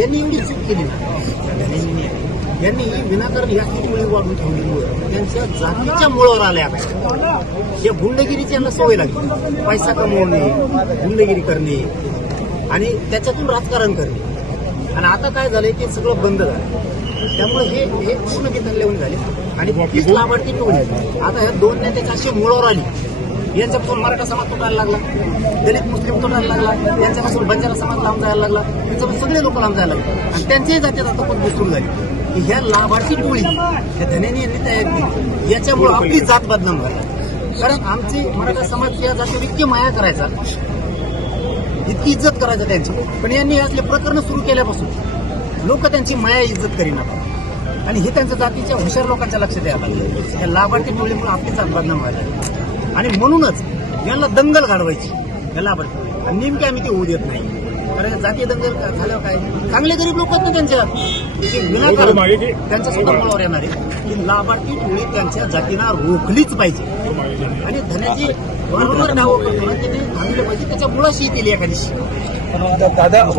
यांनी एवढी चूक केली ना, यांनी विनाकारण या मुळे वाढून ठेवल्यामुळे त्यांच्या जातीच्या मुळावर आल्या. या गुंडगिरीची यांना सवय लागली, पैसा कमवणे, गुंडगिरी करणे आणि त्याच्यातून राजकारण करणे. आणि आता काय झालंय ते सगळं बंद झालं. त्यामुळे हे पूर्ण घेतलेले झाले आणि तीच लाभार्थी टोळी आता ह्या दोन नेत्याच्या अशी मुळावर आली. यांच्यापासून मराठा समाज तुटायला लागला, दलित मुस्लिम तुटायला लागला, यांच्यापासून बंजारा समाज लांब जायला लागला, त्यांच्यापासून सगळे लोक लांब जायला लागले आणि त्यांच्याही जातीत आता पण विसरून झाली की ह्या लाभार्थी टोळी ह्या धन्याने यांनी तयार केली. याच्यामुळे आपली जात बदनाम झाली. कारण आमची मराठा समाज या जातीवर इतकी माया करायचा, इतकी इज्जत करायचा त्यांची, पण यांनी असले प्रकरण सुरू केल्यापासून लोक त्यांची माया इज्जत करीना आणि हे त्यांच्या जातीच्या हुशार लोकांच्या लक्षात यायला लागलं. या लाभार्थी टोळीमुळे आपली जात बदनाम व्हायला आणि म्हणूनच यांना दंगल घडवायची या लाभार्थी आणि नेमकी आम्ही ते होऊ देत नाही. कारण जातीय दंगल झाल्यावर काय चांगले गरीब लोक आहेत ना त्यांच्या विनाकारण त्यांच्या सुद्धा मुळावर येणार आहे की लाभार्थी टोळी त्यांच्या जातीला रोखलीच पाहिजे. आणि धन्याची बरोबर नावं करतो ना त्याने थांबले पाहिजे, त्याच्या मुळाशी केली एखादीशी. दादा